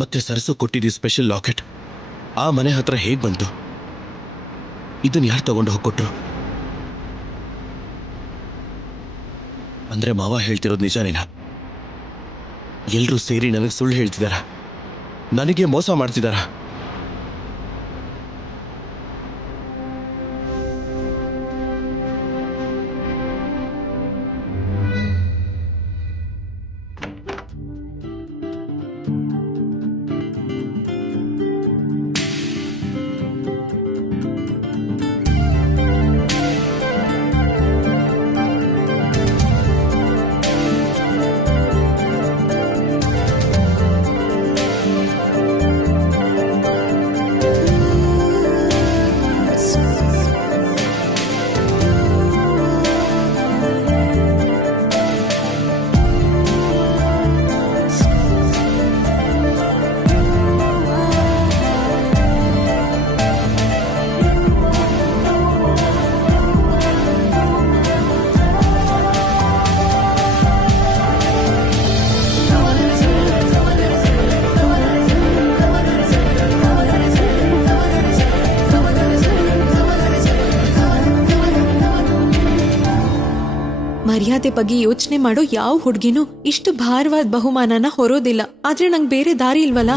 ಮತ್ತೆ ಸರಸು ಕೊಟ್ಟಿದ್ದೀವಿ special locket ಆ ಮನೆ ಹತ್ರ ಹೇಗೆ ಬಂತು? ಇದನ್ನು ಯಾರು ತಗೊಂಡು ಹೋಗ್ಕೊಟ್ರು? ಅಂದ್ರೆ ಮಾವ ಹೇಳ್ತಿರೋದು ನಿಜನೇನಾ? ಎಲ್ಲರೂ ಸೇರಿ ನನಗೆ ಸುಳ್ಳು ಹೇಳ್ತಿದಾರ, ನನಗೆ ಮೋಸ ಮಾಡ್ತಿದಾರ. ಮರ್ಯಾದೆ ಬಗ್ಗೆ ಯೋಚನೆ ಮಾಡೋ ಯಾವ ಹುಡುಗಿನೂ ಇಷ್ಟು ಭಾರವಾದ ಬಹುಮಾನನ ಹೊರೋದಿಲ್ಲ. ಆದ್ರೆ ನಂಗೆ ಬೇರೆ ದಾರಿ ಇಲ್ವಲ್ಲ.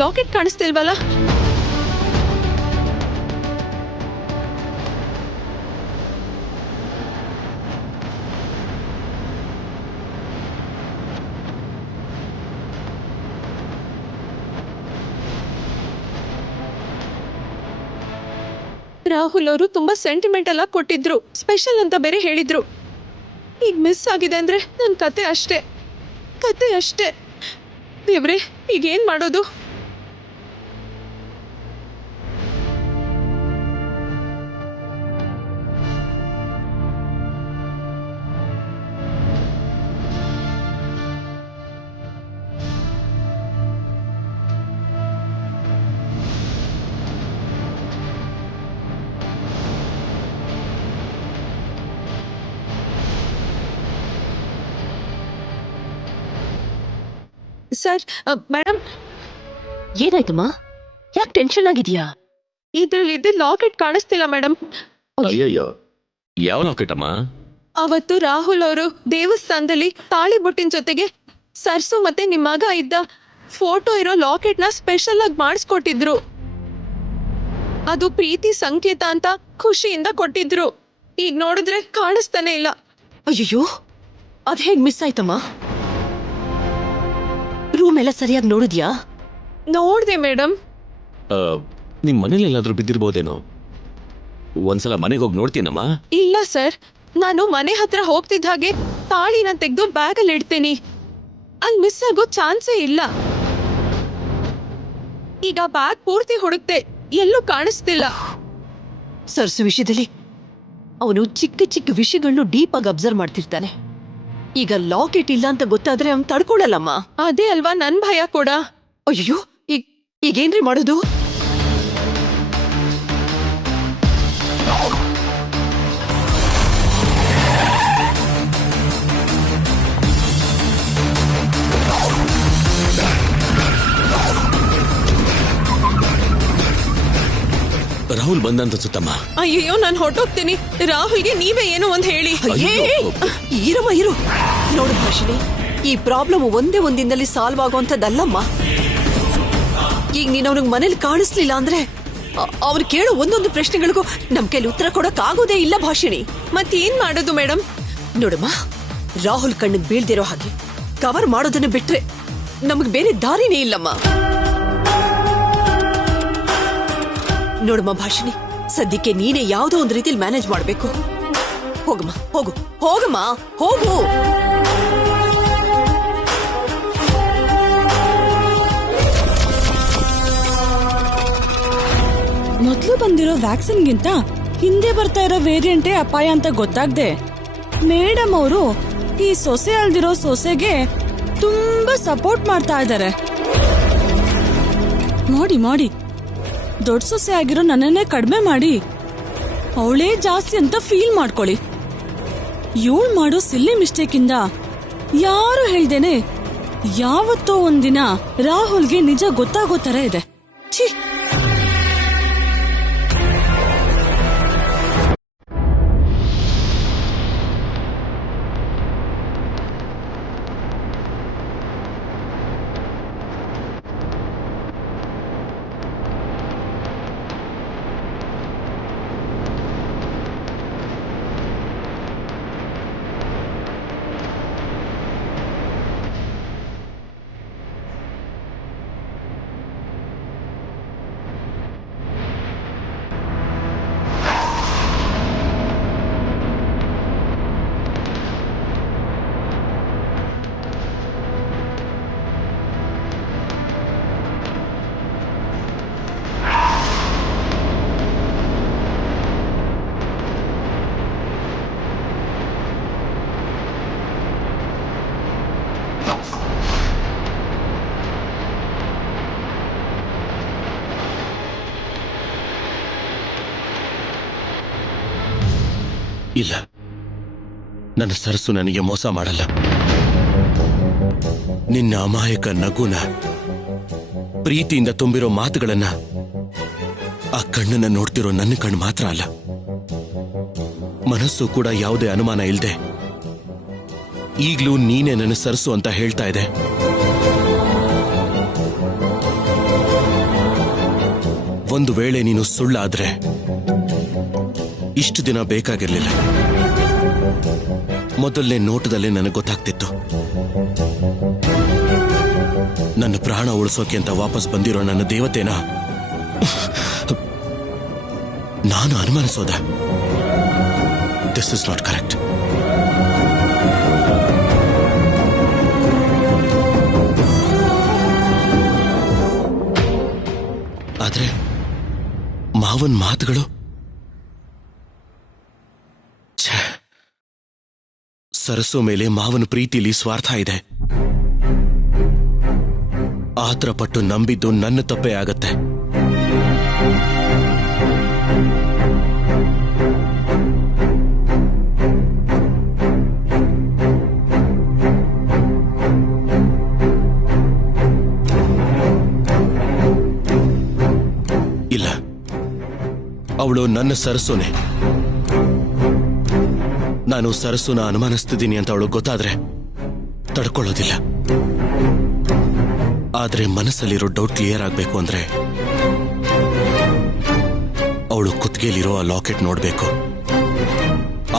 ಲಾಕೆಟ್ ಕಾಣಿಸ್ತಿಲ್ವಲ್ಲ? ರಾಹುಲ್ ಅವರು ತುಂಬಾ ಸೆಂಟಿಮೆಂಟಲ್ ಆಗಿ ಕೊಟ್ಟಿದ್ರು, ಸ್ಪೆಷಲ್ ಅಂತ ಬೇರೆ ಹೇಳಿದ್ರು. ಈಗ ಮಿಸ್ ಆಗಿದೆ ಅಂದ್ರೆ ನನ್ನ ಕತೆ ಅಷ್ಟೇ. ದೇವ್ರೆ, ಈಗೇನ್ ಮಾಡೋದು? ಸರ್, ಮೇಡಮ್, ಏನಾಯ್ತಮ್ಮ? ಯಾಕೆ ಟೆನ್ಷನ್ ಆಗಿದ್ಯಾ? ಇದ್ರಲ್ಲಿ ಲಾಕೆಟ್ ಕಾಣಿಸ್ತಿಲ್ಲ ಮೇಡಮ್. ಅಯ್ಯಯ್ಯೋ, ಯಾವ ಲಾಕೆಟ್ ಅಮ್ಮ? ಅವತ್ತು ರಾಹುಲ್ ಅವರು ದೇವಸ್ಥಾನದಲ್ಲಿ ತಾಳಿ ಬೊಟ್ಟಿನ ಜೊತೆಗೆ ಸರ್ಸು ಮತ್ತೆ ನಿಮ್ಮ ಮಗ ಇದ್ದ ಫೋಟೋ ಇರೋ ಲಾಕೆಟ್ ನ ಸ್ಪೆಷಲ್ ಆಗಿ ಮಾಡಿಸ್ಕೊಟ್ಟಿದ್ರು. ಅದು ಪ್ರೀತಿ ಸಂಕೇತ ಅಂತ ಖುಷಿಯಿಂದ ಕೊಟ್ಟಿದ್ರು. ಈಗ ನೋಡಿದ್ರೆ ಕಾಣಿಸ್ತಾನೆ ಇಲ್ಲ. ಅಯ್ಯೋ, ಅದ್ ಹೇಗ್ ಮಿಸ್ ಆಯ್ತಮ್ಮ? ರೂಮ್ ಎಲ್ಲ ಸರಿಯಾಗಿ ನೋಡಿದ್ಯಾ? ನೋಡ್ದೆ ಮೇಡಮ್. ನಿಮ್ ಮನೇಲಿ ಎಲ್ಲಾದ್ರೂ ಬಿದ್ದಿರ್ಬೋದೇನೋ? ಒಂದ್ಸಲ ಮನೆಗೆ ಹೋಗಿ ನೋಡ್ತೀನಮ್ಮ. ಇಲ್ಲ ಸರ್, ನಾನು ಮನೆ ಹತ್ರ ಹೋಗ್ತಿದ್ದ ಹಾಗೆ ತಾಳಿನ ತೆಗೆದು ಬ್ಯಾಗಲ್ಲಿ ಇಡ್ತೀನಿ. ಅಲ್ಲಿ ಮಿಸ್ ಆಗೋ ಚಾನ್ಸೇ ಇಲ್ಲ. ಈಗ ಬ್ಯಾಗ್ ಪೂರ್ತಿ ಹುಡುಕ್ತೆ, ಎಲ್ಲೂ ಕಾಣಿಸ್ತಿಲ್ಲ. ಸರ್ಸು ವಿಷಯದಲ್ಲಿ ಅವನು ಚಿಕ್ಕ ಚಿಕ್ಕ ವಿಷಯಗಳನ್ನು ಡೀಪ್ ಆಗಿ ಅಬ್ಸರ್ವ್ ಮಾಡ್ತಿರ್ತಾನೆ. ಈಗ ಲಾಕೆಟ್ ಇಲ್ಲ ಅಂತ ಗೊತ್ತಾದ್ರೆ ಅವ್ನು ತಡ್ಕೊಳಲ್ಲಮ್ಮ. ಅದೇ ಅಲ್ವಾ ನನ್ ಭಯ ಕೂಡ. ಅಯ್ಯೋ, ಈಗೇನ್ರಿ ಮಾಡೋದು? ರಾಹುಲ್ ಬಂದಂತ ಸುತ್ತಮ್ಮ. ಅಯ್ಯೋ, ನಾನು ಹೊರಟೋಗ್ತೀನಿ. ರಾಹುಲ್ಗೆ ನೀವೇ ಏನೋ ಒಂದ್ ಹೇಳಿ. ಇರು ನೋಡು ಭಾಷಿಣಿ, ಈ ಪ್ರಾಬ್ಲಮ್ ಒಂದೇ ಒಂದಿನಲ್ಲಿ ಸಾಲ್ವ್ ಆಗೋಂಥದ್ದಲ್ಲಮ್ಮ. ಈಗ ನೀನ್ ಅವ್ನಿಗೆ ಮನೇಲಿ ಕಾಣಿಸ್ಲಿಲ್ಲ ಅಂದ್ರೆ ಅವ್ರು ಕೇಳೋ ಒಂದೊಂದು ಪ್ರಶ್ನೆಗಳಿಗೂ ನಮ್ ಕೈಲಿ ಉತ್ತರ ಕೊಡಕ್ ಆಗೋದೇ ಇಲ್ಲ ಭಾಷಿಣಿ. ಮತ್ತೇನ್ ಮಾಡೋದು ಮೇಡಮ್? ನೋಡಮ್ಮ, ರಾಹುಲ್ ಕಣ್ಣಿಗೆ ಬೀಳ್ದಿರೋ ಹಾಗೆ ಕವರ್ ಮಾಡೋದನ್ನ ಬಿಟ್ರೆ ನಮಗ್ ಬೇರೆ ದಾರಿನೇ ಇಲ್ಲಮ್ಮ. ನೋಡಮ್ಮ ಭಾಷಿಣಿ, ಸದ್ಯಕ್ಕೆ ನೀನೇ ಯಾವ್ದೋ ಒಂದು ರೀತಿಲಿ ಮ್ಯಾನೇಜ್ ಮಾಡ್ಬೇಕು. ಹೋಗಮ್ಮ, ಹೋಗು. ಮೊದಲು ಬಂದಿರೋ ವ್ಯಾಕ್ಸಿನ್ಗಿಂತ ಹಿಂದೆ ಬರ್ತಾ ಇರೋ ವೇರಿಯಂಟೇ ಅಪಾಯ ಅಂತ ಗೊತ್ತಾಗ್ದೆ ಮೇಡಮ್ ಅವರು ಈ ಸೊಸೆ ಅಲ್ದಿರೋ ಸೊಸೆಗೆ ತುಂಬಾ ಸಪೋರ್ಟ್ ಮಾಡ್ತಾ ಇದ್ದಾರೆ. ಮಾಡಿ ದೊಡ್ಡ ಸೊಸೆ ಆಗಿರೋ ನನ್ನನ್ನೇ ಕಡಿಮೆ ಮಾಡಿ ಅವಳೇ ಜಾಸ್ತಿ ಅಂತ ಫೀಲ್ ಮಾಡ್ಕೊಳ್ಳಿ. ಇವಳು ಮಾಡೋ ಸಿಲ್ಲಿ ಮಿಸ್ಟೇಕ್ ಇಂದ ಯಾರು ಹೇಳ್ದೇನೆ ಯಾವತ್ತೋ ಒಂದಿನ ರಾಹುಲ್ಗೆ ನಿಜ ಗೊತ್ತಾಗೋ ತರ ಇದೆ. ಛೀ, ಇಲ್ಲ, ನನ್ನ ಸರಸು ನನಗೆ ಮೋಸ ಮಾಡಲ್ಲ. ನಿನ್ನ ಅಮಾಯಕ ನಗುನ, ಪ್ರೀತಿಯಿಂದ ತುಂಬಿರೋ ಮಾತುಗಳನ್ನ ಆ ಕಣ್ಣನ್ನ ನೋಡ್ತಿರೋ ನನ್ನ ಕಣ್ಣು ಮಾತ್ರ ಅಲ್ಲ, ಮನಸ್ಸು ಕೂಡ ಯಾವುದೇ ಅನುಮಾನ ಇಲ್ಲದೆ ಈಗ್ಲೂ ನೀನೇ ನನ್ನ ಸರಸು ಅಂತ ಹೇಳ್ತಾ ಇದೆ. ಒಂದು ವೇಳೆ ನೀನು ಸುಳ್ಳಾದ್ರೆ ಇಷ್ಟು ದಿನ ಬೇಕಾಗಿರ್ಲಿಲ್ಲ. ಮೊದಲನೇ ನೋಟದಲ್ಲೇ ನನಗೆ ಗೊತ್ತಾಗ್ತಿತ್ತು. ನನ್ನ ಪ್ರಾಣ ಉಳಿಸೋಕೆ ಅಂತ ವಾಪಸ್ ಬಂದಿರೋ ನನ್ನ ದೇವತೆನ ನಾನು ಅನುಮಾನಿಸೋದ? This is not correct. ಆದ್ರೆ ಮಾವನ್ ಮಾತುಗಳು, ಸರಸು ಮೇಲೆ ಮಾವನ ಪ್ರೀತಿಲಿ ಸ್ವಾರ್ಥ ಇದೆ. ಆತರ ಪಟ್ಟು ನಂಬಿದ್ದು ನನ್ನ ತಪ್ಪೇ ಆಗತ್ತೆ. ಇಲ್ಲ, ಅವಳು ನನ್ನ ಸರಸುನೆ. ನಾನು ಸರಸುನ ಅನುಮಾನಿಸ್ತಿದ್ದೀನಿ ಅಂತ ಅವಳು ಗೊತ್ತಾದ್ರೆ ತಡ್ಕೊಳ್ಳೋದಿಲ್ಲ. ಆದ್ರೆ ಮನಸ್ಸಲ್ಲಿರೋ ಡೌಟ್ ಕ್ಲಿಯರ್ ಆಗ್ಬೇಕು ಅಂದ್ರೆ ಅವಳು ಕುತ್ತಿಗೆಲಿರೋ ಆ ಲಾಕೆಟ್ ನೋಡ್ಬೇಕು.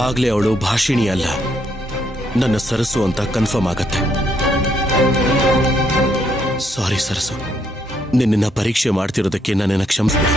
ಆಗ್ಲೇ ಅವಳು ಭಾಷಿಣಿ ಅಲ್ಲ, ನನ್ನ ಸರಸು ಅಂತ ಕನ್ಫರ್ಮ್ ಆಗತ್ತೆ. ಸಾರಿ ಸರಸು, ನಿನ್ನ ಪರೀಕ್ಷೆ ಮಾಡ್ತಿರೋದಕ್ಕೆ ನನ್ನನ್ನು ಕ್ಷಮಿಸ್ಬಿಡು.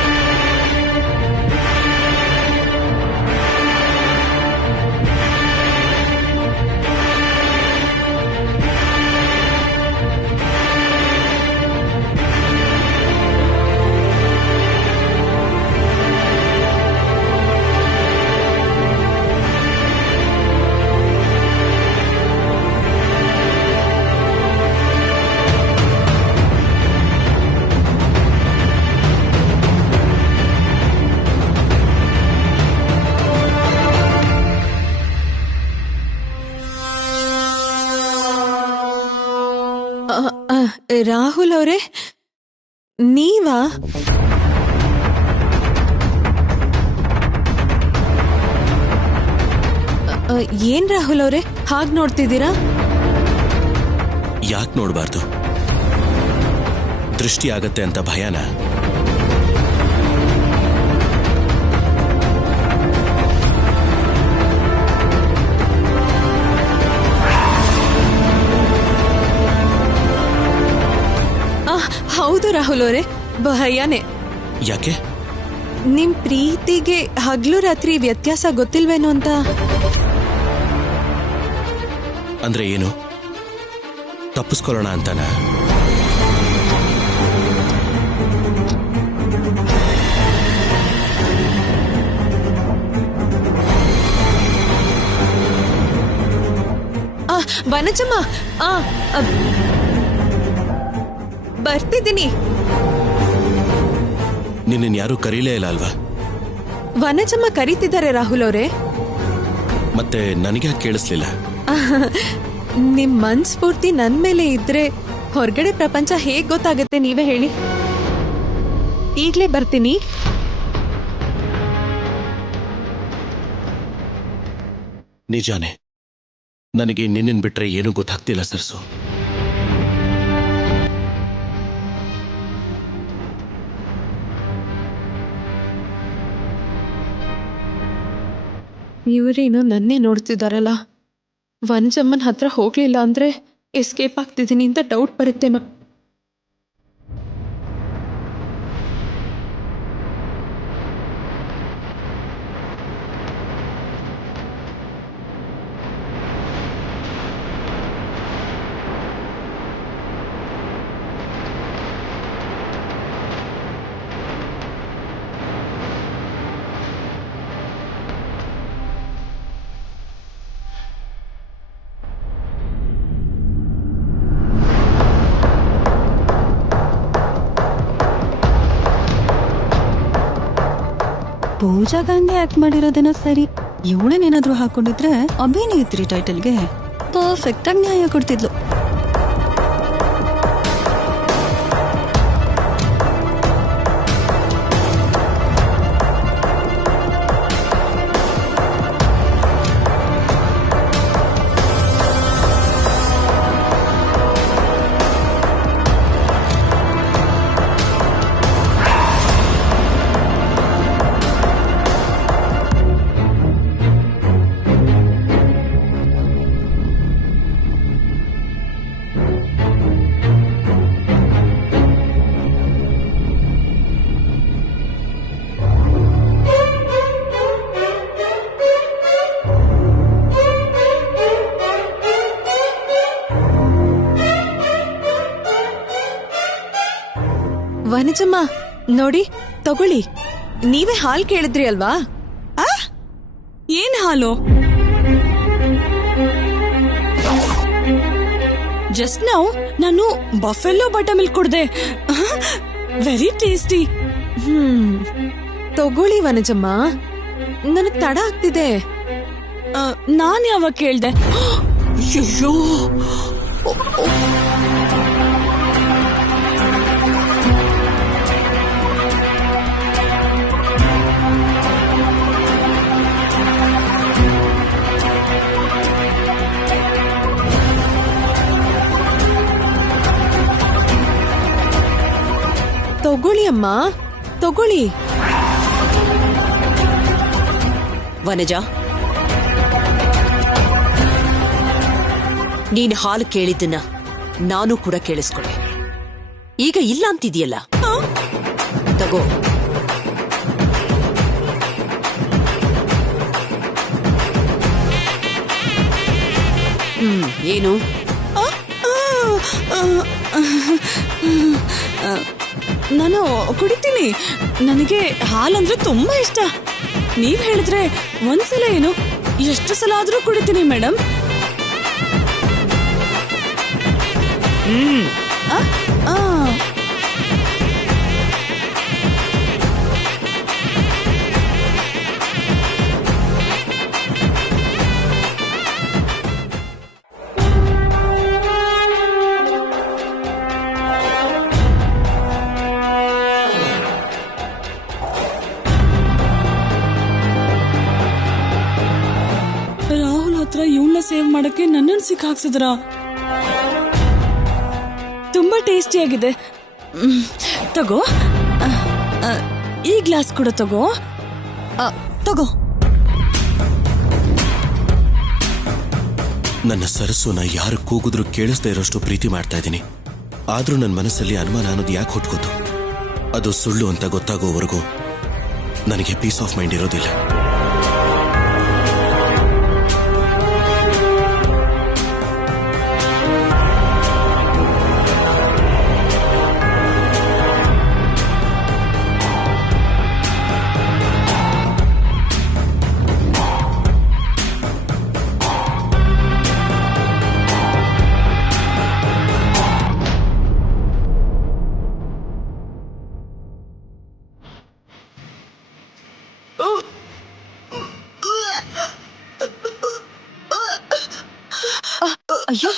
ರಾಹುಲ್ ಅವರೇ, ನೀವಾ? ಏನ್ ರಾಹುಲ್ ಅವರೇ ಹಾಗ್ ನೋಡ್ತಿದ್ದೀರಾ? ಯಾಕೆ ನೋಡಬಾರ್ದು? ದೃಷ್ಟಿ ಆಗತ್ತೆ ಅಂತ ಭಯನಾ? ಹೌದು ರಾಹುಲ್ ಅವರೇ, ಭಯನೇ. ಯಾಕೆ? ನಿಮ್ ಪ್ರೀತಿಗೆ ಹಗ್ಲು ರಾತ್ರಿ ವ್ಯತ್ಯಾಸ ಗೊತ್ತಿಲ್ವೇನೋ ಅಂತ. ಅಂದ್ರೆ ಏನು? ತಪ್ಪಿಸ್ಕೊಳ್ಳೋಣ ಅಂತಾನ? ವನಜಮ್ಮ ಆ ಅ, ಬರ್ತಿದ್ದೀನಿ. ನಿನ್ನ ಯಾರು ಕರೀಲೇ ಇಲ್ಲ ಅಲ್ವಾ? ವನಜಮ್ಮ ಕರೀತಿದ್ದಾರೆ ರಾಹುಲ್ ಅವರೇ. ಮತ್ತೆ ನನಗೆ ಕೇಳಿಸ್ಲಿಲ್ಲ. ನಿಮ್ ಮನ್ಸ್ಫೂರ್ತಿ ನನ್ ಮೇಲೆ ಇದ್ರೆ ಹೊರಗಡೆ ಪ್ರಪಂಚ ಹೇಗ್ ಗೊತ್ತಾಗುತ್ತೆ ನೀವೇ ಹೇಳಿ. ಈಗ್ಲೇ ಬರ್ತೀನಿ. ನಿಜಾನೇ, ನನಗೆ ನಿನ್ನನ್ ಬಿಟ್ರೆ ಏನೂ ಗೊತ್ತಾಗ್ತಿಲ್ಲ ಸರ್ಸು. ಇವರೇನು ನನ್ನೇ ನೋಡ್ತಿದಾರಲ್ಲ. ವನಜಮ್ಮನ್ ಹತ್ರ ಹೋಗ್ಲಿಲ್ಲ ಅಂದ್ರೆ ಎಸ್ಕೇಪ್ ಆಗ್ತಿದ್ದೀನಿ ಅಂತ ಡೌಟ್ ಬರುತ್ತೆ. ಪೂಜಾ ಗಾಂಧಿ ಆಕ್ಟ್ ಮಾಡಿರೋದೇನೋ ಸರಿ. ಇವಳನ್ನೇನಾದ್ರೂ ಹಾಕೊಂಡಿದ್ರೆ ಅಭಿನೇತ್ರಿ ಟೈಟಲ್ಗೆ ಪರ್ಫೆಕ್ಟ್ ಆಗಿ ನ್ಯಾಯ ಕೊಡ್ತಿದ್ಲು. ವನಜಮ್ಮ ನೋಡಿ, ತಗೊಳ್ಳಿ. ನೀವೇ ಹಾಲ್ ಕೇಳಿದ್ರಿ ಅಲ್ವಾ? ಏನ್ ಹಾಲು? ಜಸ್ಟ್ ನಾವು ನಾನು ಬಫೆಲ್ಲೋ ಬಟರ್ ಮಿಲ್ಕ್ ಕುಡ್ದೆ. Very tasty. ತಗೊಳ್ಳಿ ವನಜಮ್ಮ, ನನಗ್ ತಡ ಆಗ್ತಿದೆ. ನಾನ್ ಯಾವಾಗ ಕೇಳ್ದೆ? ಅಯ್ಯೋ, ತಗೊಳ್ಳಿ ಅಮ್ಮ, ತಗೊಳ್ಳಿ. ವನಜ, ನೀನ್ ಹಾಲು ಕೇಳಿದ್ದನ್ನ ನಾನು ಕೂಡ ಕೇಳಿಸ್ಕೊಂಡೆ. ಈಗ ಇಲ್ಲ ಅಂತಿದೆಯಲ್ಲ, ತಗೋ. ಏನು? ನಾನು ಕುಡಿತೀನಿ. ನನಗೆ ಹಾಲಂದ್ರೆ ತುಂಬಾ ಇಷ್ಟ. ನೀವ್ ಹೇಳಿದ್ರೆ ಒಂದ್ಸಲ ಏನು ಎಷ್ಟು ಸಲ ಆದ್ರೂ ಕುಡಿತೀನಿ ಮೇಡಮ್. ರಾಹುಲ್ ಹತ್ರ ಇವಳನ್ನ ಸೇವ್ ಮಾಡಕ್ಕೆ ನನ್ನನ್ನು ಸಿಕ್ಕಾಕ್ಸಿದ್ರ. ತುಂಬಾ ಟೇಸ್ಟಿಯಾಗಿದೆ. ತಗೋ, ಈ ಗ್ಲಾಸ್ ಕೂಡ ತಗೋ. ತಗೋ. ನನ್ನ ಸರಸ್ಸುನ ಯಾರು ಕೂಗಿದ್ರು ಕೇಳಿಸ್ದೇ ಇರೋಷ್ಟು ಪ್ರೀತಿ ಮಾಡ್ತಾ ಇದ್ದೀನಿ. ಆದ್ರೂ ನನ್ನ ಮನಸ್ಸಲ್ಲಿ ಅನುಮಾನ ಅನ್ನೋದು ಯಾಕೆ ಹುಟ್ಕೋತು? ಅದು ಸುಳ್ಳು ಅಂತ ಗೊತ್ತಾಗೋವರೆಗೂ ನನಗೆ ಪೀಸ್ ಆಫ್ ಮೈಂಡ್ ಇರೋದಿಲ್ಲ. ಅಯ್ಯೋ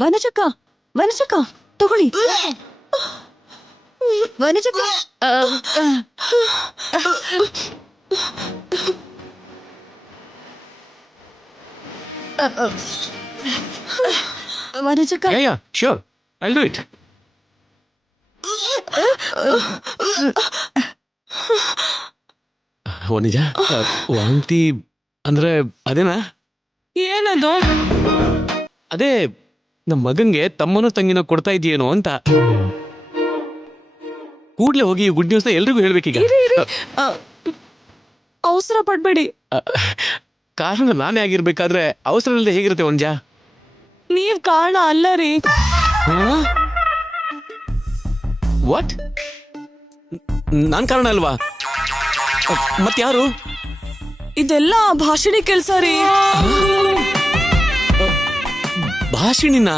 ವನಜಕ್ಕ ವನಜಕ್ಕ ತಗೊಳ್ಳಿ ವನಜಕ್ಕ ವನಜಕ್ಕ Yeah, sure. I'll do it. ಓ ನಿಜ ವಾಂತಿ ಅಂದ್ರೆ ಅದೇನಾ? ಏನದು? ಅದೇ ನಮ್ಮ ಮಗನ್ಗೆ ತಮ್ಮನೋ ತಂಗಿನೋ ಕೊಡ್ತಾ ಇದೆಯೇನೋ ಅಂತ. ಕೂಡ್ಲೆ ಹೋಗಿ ಈ ಗುಡ್ ನ್ಯೂಸ್ನ ಎಲ್ರಿಗೂ ಹೇಳ್ಬೇಕೀಗ. ಅವಸರ ಪಡ್ಬೇಡಿ. ಕಾರಣ ನಾನೇ ಆಗಿರ್ಬೇಕಾದ್ರೆ ಅವಸರ ಇಲ್ಲದೆ ಹೇಗಿರುತ್ತೆ ಒಂಜ? ನೀವ್ ಕಾರಣ ಅಲ್ಲ ರೀ. ವಾಟ್? ನಾನ್ ಕಾರಣ ಅಲ್ವಾ? ಮತ್ಯಾರು? ಇದೆಲ್ಲ ಭಾಷಣಿ ಕೆಲ್ಸ ರೀ. ಭಾಷಣಿನ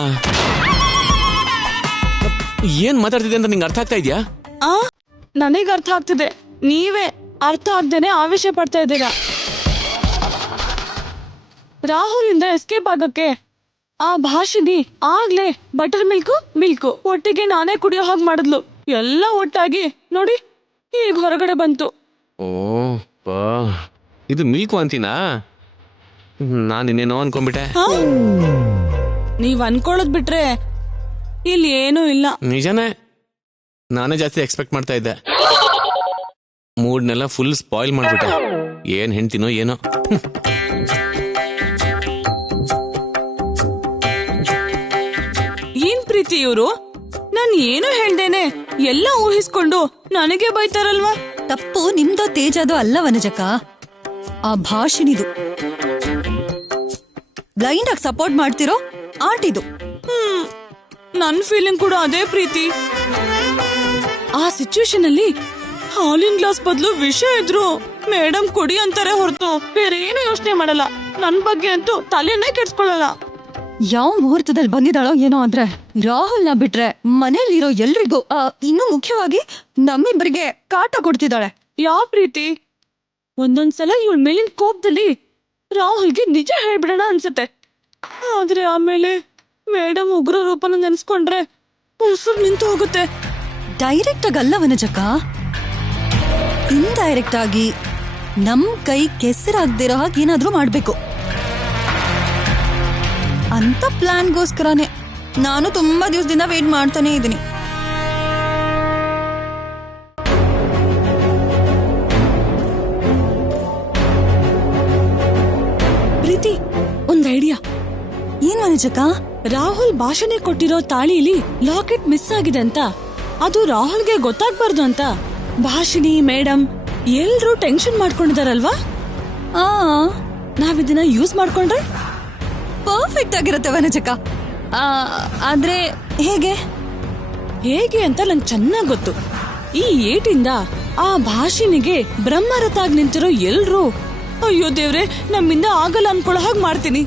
ಏನ್ ಮಾತಾಡ್ತಿದೆ ಅಂತ ನಿಂಗೆ ಅರ್ಥ ಆಗ್ತಾ ಇದೆಯಾ? ನನಗ್ ಅರ್ಥ ಆಗ್ತಿದೆ, ನೀವೇ ಅರ್ಥ ಆಗ್ದೇನೆ ಆವೇಶ ಪಡ್ತಾ ಇದ್ದೀರಾ. ರಾಹುಲ್ ಇಂದ ಎಸ್ಕೇಪ್ ಆಗಕ್ಕೆ ಆ ಭಾಷಿಣಿ ಆಗ್ಲೇ ಬಟರ್ ಮಿಲ್ಕು ಒಟ್ಟಿಗೆ ನಾನೇ ಕುಡಿಯೋ ಹಾಗೆ ಮಾಡಿದ್ಲು. ಎಲ್ಲ ಒಟ್ಟಾಗಿ ನೋಡಿ ಈಗ ಹೊರಗಡೆ ಬಂತು. ಓ ಪಾ, ಇದು ಮಿಲ್ಕು ಅಂತೀನಾ? ನಾನು ಇನ್ನೇನೋ ಅನ್ಕೊಂಡ್ಬಿಟ್ಟೆ. ನೀವ್ ಅನ್ಕೊಳ್ಳೋದ್ ಬಿಟ್ರೆ ಇಲ್ಲಿ ಏನೂ ಇಲ್ಲ. ನಿಜನೇ, ನಾನೇ ಜಾಸ್ತಿ ಎಕ್ಸ್ಪೆಕ್ಟ್ ಮಾಡ್ತಾ ಇದ್ದೆ. ಮೂಡ್ನೆಲ್ಲ ಫುಲ್ ಸ್ಪಾಯ್ಲ್ ಮಾಡ್ಬಿಟ್ಟೆ. ಏನ್ ಹೆಣ್ತಿನೋ ಏನೋ. ಏನ್ ಪ್ರೀತಿ ಇವ್ರು? ನಾನ್ ಏನು ಹೇಳ್ದೇನೆ ಎಲ್ಲ ಊಹಿಸ್ಕೊಂಡು ನನಗೆ ಬೈತಾರಲ್ವಾ? ತಪ್ಪು ನಿಮ್ದೋ ತೇಜದೋ ಅಲ್ಲ ವನಜಕ್ಕ, ಆ ಭಾಷಿಣಿದು. ಬ್ಲೈಂಡ್ ಆಗಿ ಸಪೋರ್ಟ್ ಮಾಡ್ತಿರೋ ಆಂಟಿದು. ನನ್ ಫೀಲಿಂಗ್ ಕೂಡ ಅದೇ ಪ್ರೀತಿ. ಆ ಸಿಚುವೇಶನ್ ಅಲ್ಲಿ ಹಾಲಿನ ಗ್ಲಾಸ್ ಬದಲು ವಿಷ ಇದ್ರು ಮೇಡಮ್ ಕೊಡಿ ಅಂತಾರೆ ಹೊರತು ಬೇರೆ ಏನು ಯೋಚನೆ ಮಾಡಲ್ಲ. ನನ್ ಬಗ್ಗೆ ಅಂತೂ ತಲೆನೇ ಕೆಡ್ಸ್ಕೊಳ್ಳಲ್ಲ. ಯಾವ ಮುಹೂರ್ತದಲ್ಲಿ ಬಂದಿದ್ದಾಳೋ ಏನೋ ಅಂದ್ರೆ ರಾಹುಲ್ನ ಬಿಟ್ರೆ ಮನೇಲಿರೋ ಎಲ್ರಿಗೂ ಇನ್ನೂ ಮುಖ್ಯವಾಗಿ ನಮ್ಮಿಬ್ಬರಿಗೆ ಕಾಟ ಕೊಡ್ತಿದ್ದಾಳೆ. ಯಾವ ಪ್ರೀತಿ? ಒಂದೊಂದ್ಸಲ ಇವಳ ಮೇಲಿನ ಕೋಪದಲ್ಲಿ ರಾಹುಲ್ಗೆ ನಿಜ ಹೇಳ್ಬಿಡೋಣ ಅನ್ಸುತ್ತೆ. ಆದ್ರೆ ಆಮೇಲೆ ಮೇಡಮ್ ಉಗ್ರ ರೂಪನ ನೆನ್ಸ್ಕೊಂಡ್ರೆ ಉಸಿರು ನಿಂತು ಹೋಗುತ್ತೆ. ಡೈರೆಕ್ಟ್ ಆಗಿ ಅಲ್ಲ ವನಜಕ್ಕ, ಇಂಡೈರೆಕ್ಟ್ ಆಗಿ ನಮ್ ಕೈ ಕೆಸರಾಗ್ದಿರೋ ಹಾಗೆ ಏನಾದ್ರೂ ಮಾಡ್ಬೇಕು ಅಂತ ಪ್ಲಾನ್ಗೋಸ್ಕರನೇ ನಾನು ತುಂಬಾ ದಿವಸದಿಂದ ವೇಟ್ ಮಾಡ್ತಾನೆ ಇದ್ದೀನಿ. ಪ್ರೀತಿ, ಒಂದ್ ಐಡಿಯಾ. ಏನ್ ವನಜಕ್ಕ? ರಾಹುಲ್ ಭಾಷಣ ಕೊಟ್ಟಿರೋ ತಾಳಿಲಿ ಲಾಕೆಟ್ ಮಿಸ್ ಆಗಿದೆ ಅಂತ, ಅದು ರಾಹುಲ್ಗೆ ಗೊತ್ತಾಗ್ಬಾರ್ದು ಅಂತ ಭಾಷಿಣಿ ಮೇಡಮ್ ಎಲ್ರೂ ಟೆನ್ಷನ್ ಮಾಡ್ಕೊಂಡಿದಾರಲ್ವಾ? ನಾವಿದನ್ನ ಯೂಸ್ ಮಾಡ್ಕೊಂಡ್ರೆ ಪರ್ಫೆಕ್ಟ್ ಆಗಿರುತ್ತೆ ವನಜಕ್ಕ. ಆದ್ರೆ ಹೇಗೆ ಹೇಗೆ ಅಂತ ನಂಗೆ ಚೆನ್ನಾಗ್ ಗೊತ್ತು. ಈ ಏಟಿಂದ ಆ ಭಾಷಿಣಿಗೆ ಬ್ರಹ್ಮರಥ ಆಗಿ ನಿಂತಿರೋ ಎಲ್ರೂ ಅಯ್ಯೋ ದೇವ್ರೆ ನಮ್ಮಿಂದ ಆಗಲ್ಲ ಅನ್ಕೊಳ್ಳೋ ಹಾಗೆ ಮಾಡ್ತೀನಿ.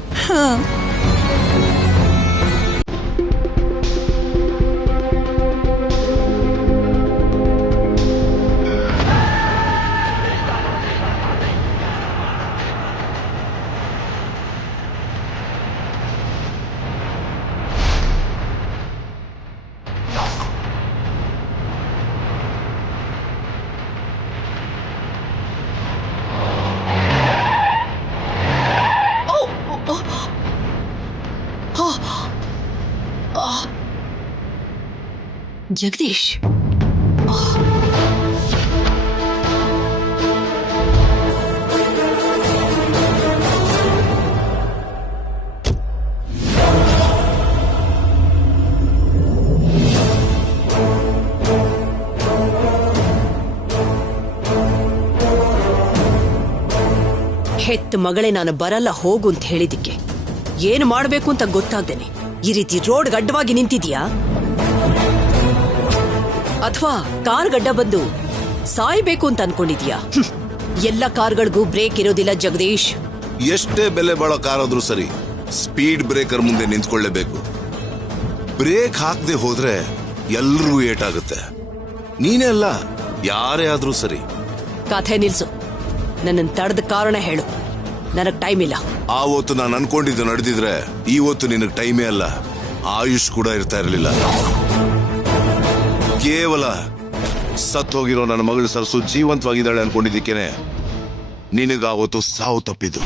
ಜಗದೀಶ್, ಹೆತ್ತ ಮಗಳೇ ನಾನು ಬರಲ್ಲ ಹೋಗು ಅಂತ ಹೇಳಿದಿಕ್ಕೆ ಏನು ಮಾಡ್ಬೇಕು ಅಂತ ಗೊತ್ತಾಗ್ದೇನೆ ಈ ರೀತಿ ರೋಡ್ ಗಡ್ಡವಾಗಿ ನಿಂತಿದ್ಯಾ? ಅಥವಾ ಕಾರ್ ಗಡ್ಡ ಬಂದು ಸಾಯ್ಬೇಕು ಅಂತ ಅನ್ಕೊಂಡಿದ್ಯಾ? ಎಲ್ಲ ಕಾರ್ಗಳಿಗೂ ಬ್ರೇಕ್ ಇರೋದಿಲ್ಲ ಜಗದೀಶ್. ಎಷ್ಟೇ ಬೆಲೆ ಬಾಳೋ ಕಾರ್ ಆದ್ರೂ ಸರಿ, ಸ್ಪೀಡ್ ಬ್ರೇಕರ್ ಮುಂದೆ ನಿಂತ್ಕೊಳ್ಳೇಬೇಕು. ಬ್ರೇಕ್ ಹಾಕದೆ ಹೋದ್ರೆ ಎಲ್ರೂ ಏಟಾಗುತ್ತೆ. ನೀನೇ ಅಲ್ಲ, ಯಾರೇ ಆದ್ರೂ ಸರಿ. ಕಥೆ ನಿಲ್ಸು. ನನ್ನನ್ನು ತಡೆದ ಕಾರಣ ಹೇಳು. ನನಗ್ ಟೈಮ್ ಇಲ್ಲ. ಆವತ್ತು ನಾನು ಅನ್ಕೊಂಡಿದ್ದು ನಡೆದಿದ್ರೆ ಇವತ್ತು ನಿನಗೆ ಟೈಮೇ ಅಲ್ಲ, ಆಯುಷ್ ಕೂಡ ಇರ್ತಾ ಇರಲಿಲ್ಲ. ಕೇವಲ ಸತ್ ಹೋಗಿರೋ ನನ್ನ ಮಗಳು ಸರ್ಸು ಜೀವಂತವಾಗಿದ್ದಾಳೆ ಅನ್ಕೊಂಡಿದ್ದಕ್ಕೇನೆ ನಿನಗಾವತ್ತು ಸಾವು ತಪ್ಪಿದ್ದು.